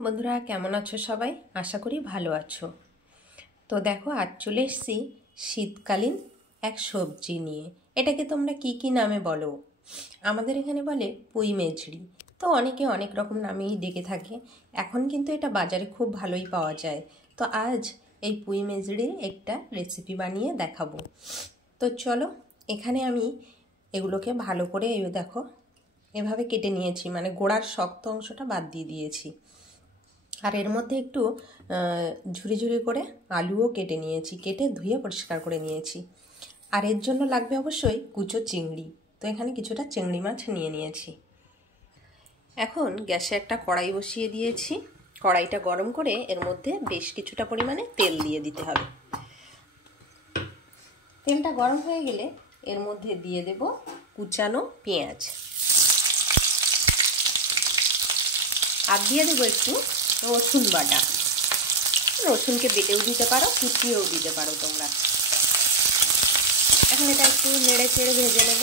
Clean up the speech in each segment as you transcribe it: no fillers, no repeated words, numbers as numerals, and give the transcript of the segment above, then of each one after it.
বন্ধুরা কেমন আছো সবাই? আশা করি ভালো আছো। তো দেখো আজ চলে এসেছি শীতকালীন এক সবজি নিয়ে। এটাকে তোমরা কি কি নামে বলো? আমাদের এখানে বলে পুঁই মেজড়ি। তো অনেকে অনেক রকম নামেই ডেকে থাকে। এখন কিন্তু এটা বাজারে খুব ভালোই পাওয়া যায়। তো আজ এই পুঁই মেজড়ির একটা রেসিপি বানিয়ে দেখাবো। তো চলো, এখানে আমি এগুলোকে ভালো করে দেখো এভাবে কেটে নিয়েছি, মানে গোড়ার শক্ত অংশটা বাদ দিয়ে দিয়েছি। আর এর মধ্যে একটু ঝুরি ঝুরি করে আলুও কেটে নিয়েছি, কেটে ধুয়ে পরিষ্কার করে নিয়েছি। আর এর জন্য লাগবে অবশ্যই কুচো চিংড়ি। তো এখানে কিছুটা চিংড়ি মাছ নিয়ে নিয়েছি। এখন গ্যাসে একটা কড়াই বসিয়ে দিয়েছি। কড়াইটা গরম করে এর মধ্যে বেশ কিছুটা পরিমাণে তেল দিয়ে দিতে হবে। তেলটা গরম হয়ে গেলে এর মধ্যে দিয়ে দেব কুচানো পেঁয়াজ, আর দিয়ে দেবো একটু রসুন বাটা। রসুনকে বেটেও দিতে পারো, কুচিয়েও দিতে পারো তোমরা। এখন এটা একটু নেড়ে চেড়ে ভেজে নেব।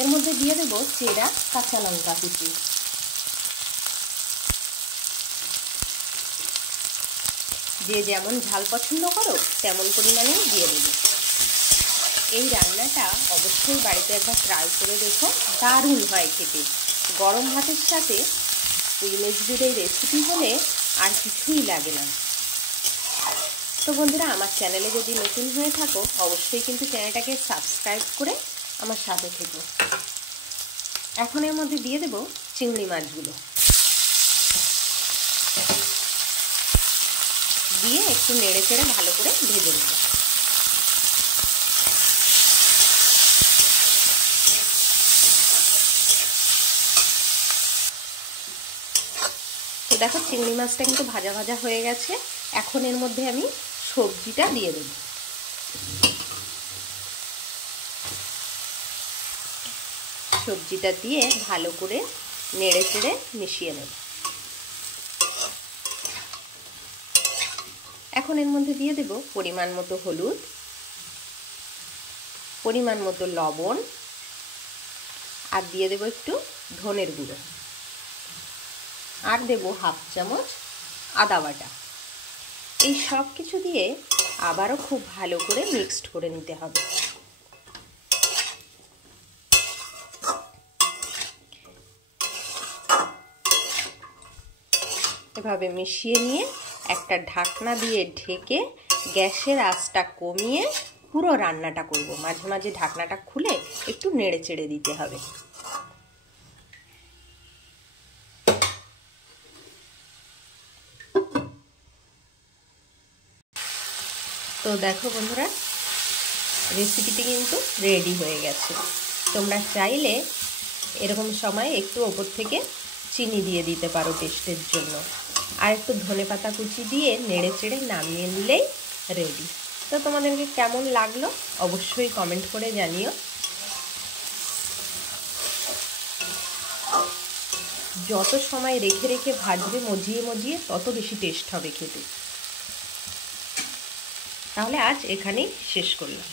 এর মধ্যে দিয়ে দেবো চেরা কাঁচা লঙ্কা কুচি। যে যেমন ঝাল পছন্দ করো তেমন পরিমাণে দিয়ে দেবো। এই রান্নাটা অবশ্যই বাড়িতে একবার ট্রাই করে দেখো, দারুণ হয় খেতে। গরম ভাতের সাথে পুঁই মেজড়ির এই রেসিপি হলে আর কিছুই লাগে না। তো বন্ধুরা, আমার চ্যানেলে যদি নতুন হয়ে থাকো অবশ্যই কিন্তু চ্যানেলটাকে সাবস্ক্রাইব করে আমার সাথে থেকো। এখন এর মধ্যে দিয়ে দেব চিংড়ি মাছগুলো, দিয়ে একটু নেড়ে চেড়ে ভালো করে ভেজে নেব। তো দেখো চিংড়ি মাছটা কিন্তু ভাজা ভাজা হয়ে গেছে। এখন এর মধ্যে আমি সবজিটা দিয়ে দেব। সবজিটা দিয়ে ভালো করে নেড়ে চেড়ে মিশিয়ে নেব। এখন এর মধ্যে দিয়ে দেব পরিমাণ মতো হলুদ, পরিমাণ মতো লবণ, আর দিয়ে দেব একটু ধনের গুঁড়ো, আর দেব হাফ চামচ আদা বাটা। এই সব কিছু দিয়ে আবারও খুব ভালো করে মিক্সড করে নিতে হবে। এভাবে মিশিয়ে নিয়ে একটা ঢাকনা দিয়ে ঢেকে গ্যাসের আঁচটা কমিয়ে পুরো রান্নাটা করব। মাঝে মাঝে ঢাকনাটা খুলে একটু নেড়ে চেড়ে দিতে হবে। তো দেখো বন্ধুরা, রেসিপিটি কিন্তু রেডি হয়ে গেছে। তোমরা চাইলে এরকম সময় একটু ওপর থেকে চিনি দিয়ে দিতে পারো টেস্টের জন্য, আর একটু ধনেপাতা কুচি দিয়ে নেড়ে চেড়ে নামিয়ে নিলেই রেডি। তো তোমাদেরকে কেমন লাগলো অবশ্যই কমেন্ট করে জানিও। যত সময় রেখে রেখে ভাজবে মজিয়ে মজিয়ে তত বেশি টেস্ট হবে খেতে। তাহলে আজ এখানেই শেষ করলাম।